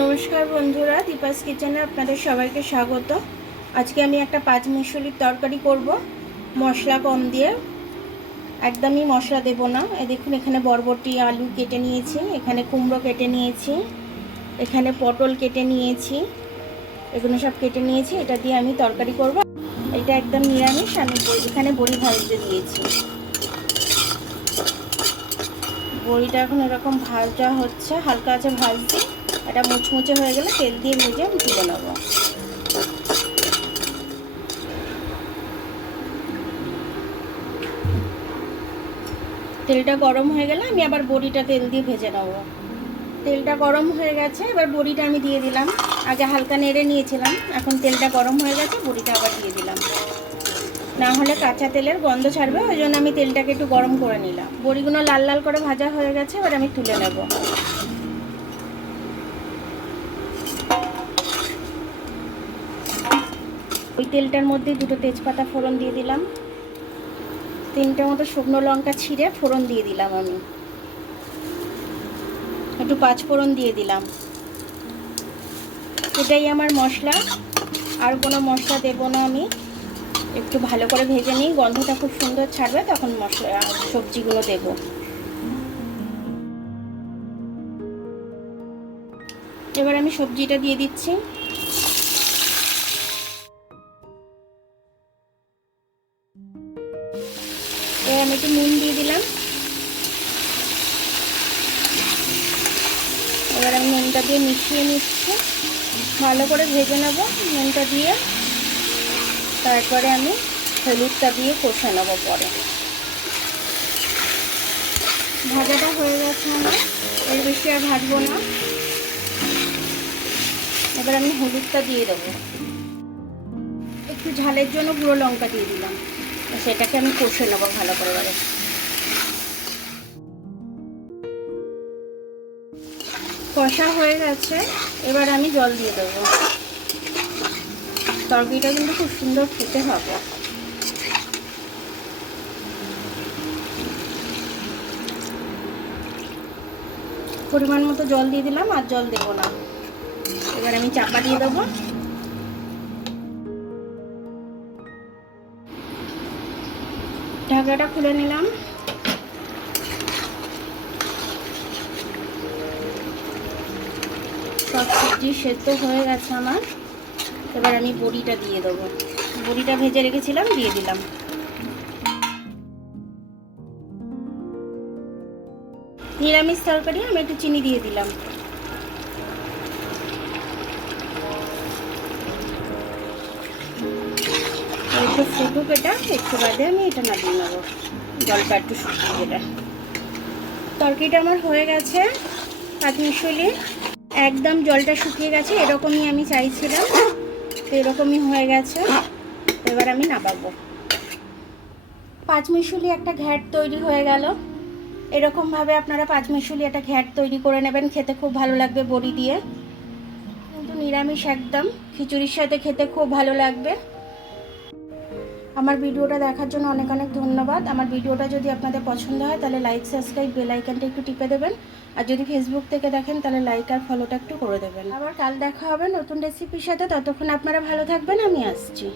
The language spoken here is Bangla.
নমস্কার বন্ধুরা, দীপাস কিচেনে আপনাদের সবাইকে স্বাগত। আজকে আমি একটা পাঁচমিশালির তরকারি করব, মশলা কম দিয়ে। একদমই মশলা দেব না। দেখুন, এখানে বরবটি আলু কেটে নিয়েছি, এখানে কুমড়ো কেটে নিয়েছি, এখানে পটল কেটে নিয়েছি, এগুলো সব কেটে নিয়েছি। এটা দিয়ে আমি তরকারি করব। এটা একদম নিরামিষ। আমি এখানে বড়ি ভাজতে দিয়েছি। বড়িটা এখন এরকম ভাজা হচ্ছে, হালকা আছে ভাজতে। এটা মুচমুচে হয়ে গেলে তেল দিয়ে ভেজে আমি তুলে নেব। তেলটা গরম হয়ে গেলে আমি আবার বড়িটা তেল দিয়ে ভেজে নেব। তেলটা গরম হয়ে গেছে, এবার বড়িটা আমি দিয়ে দিলাম। আগে হালকা নেড়ে নিয়েছিলাম, এখন তেলটা গরম হয়ে গেছে, বড়িটা আবার দিয়ে দিলাম। না হলে কাঁচা তেলের গন্ধ ছাড়বে, ওই জন্য আমি তেলটাকে একটু গরম করে নিলাম। বড়িগুলো লাল লাল করে ভাজা হয়ে গেছে, এবার আমি তুলে নেব। ওই তেলটার মধ্যে দুটো তেজপাতা ফোড়ন দিয়ে দিলাম, তিনটে মতো শুকনো লঙ্কা ছিঁড়ে ফোড়ন দিয়ে দিলাম। আমি একটু পাঁচ ফোড়ন দিয়ে দিলাম। এটাই আমার মশলা, আর কোনো মশলা দেবো না। আমি একটু ভালো করে ভেজে নিই, গন্ধটা খুব সুন্দর ছাড়বে, তখন মশলা সবজিগুলো দেব। এবার আমি সবজিটা দিয়ে দিচ্ছি। এবার আমি একটু নুন দিয়ে দিলাম। এবার আমি নুনটা দিয়ে মিশিয়ে নিচ্ছি, ভালো করে ভেজে নেব নুনটা দিয়ে। তারপরে আমি হলুদটা দিয়ে কষে নেব। পরে ভাজাটা হয়ে গেছে আমার, এর বেশি আর ভাজবো না। এবার আমি হলুদটা দিয়ে দেবো। একটু ঝালের জন্য গুঁড়ো লঙ্কা দিয়ে দিলাম। সেটাকে আমি কষে নেবো ভালো করে। এবারে কষা হয়ে গেছে, এবার আমি জল দিয়ে দেবো। তরকারিটা কিন্তু খুব সুন্দর খেতে হবে। পরিমাণ মতো জল দিয়ে দিলাম, আর জল দেবো না। এবার আমি চাপা দিয়ে দেবো। ঢাকাটা খুলে নিলাম। সব সবজি সেদ্ধ হয়ে গেছে আমার। এবার আমি বড়িটা দিয়ে দেবো। বড়িটা ভেজে রেখেছিলাম, দিয়ে দিলাম। নিরামিষ তরকারি, আমি একটু চিনি দিয়ে দিলাম। একটু ফুটুক, এটা একটু বাদে আমি এটা নামিয়ে নেবো। জলটা একটু শুকিয়ে গেলে। তরকারিটা আমার হয়ে গেছে পাঁচমিশালি। একদম জলটা শুকিয়ে গেছে, এরকমই আমি চাইছিলাম, তো এরকমই হয়ে গেছে। এবার আমি নামাবো। পাঁচমিশালি একটা ঘ্যাট তৈরি হয়ে গেল। এরকমভাবে আপনারা পাঁচমিশালি একটা ঘ্যাট তৈরি করে নেবেন, খেতে খুব ভালো লাগবে বড়ি দিয়ে। কিন্তু নিরামিষ একদম, খিচুড়ির সাথে খেতে খুব ভালো লাগবে। আমার ভিডিওটা দেখার জন্য অনেক অনেক ধন্যবাদ। আমার ভিডিওটা যদি আপনাদের পছন্দ হয় তাহলে লাইক, সাবস্ক্রাইব, বেল আইকনটা একটু টিপে দেবেন। আর যদি ফেসবুক থেকে দেখেন তাহলে লাইক আর ফলোটা একটু করে দেবেন। আবার কাল দেখা হবে নতুন রেসিপির সাথে। ততক্ষণ আপনারা ভালো থাকবেন, আমি আসছি।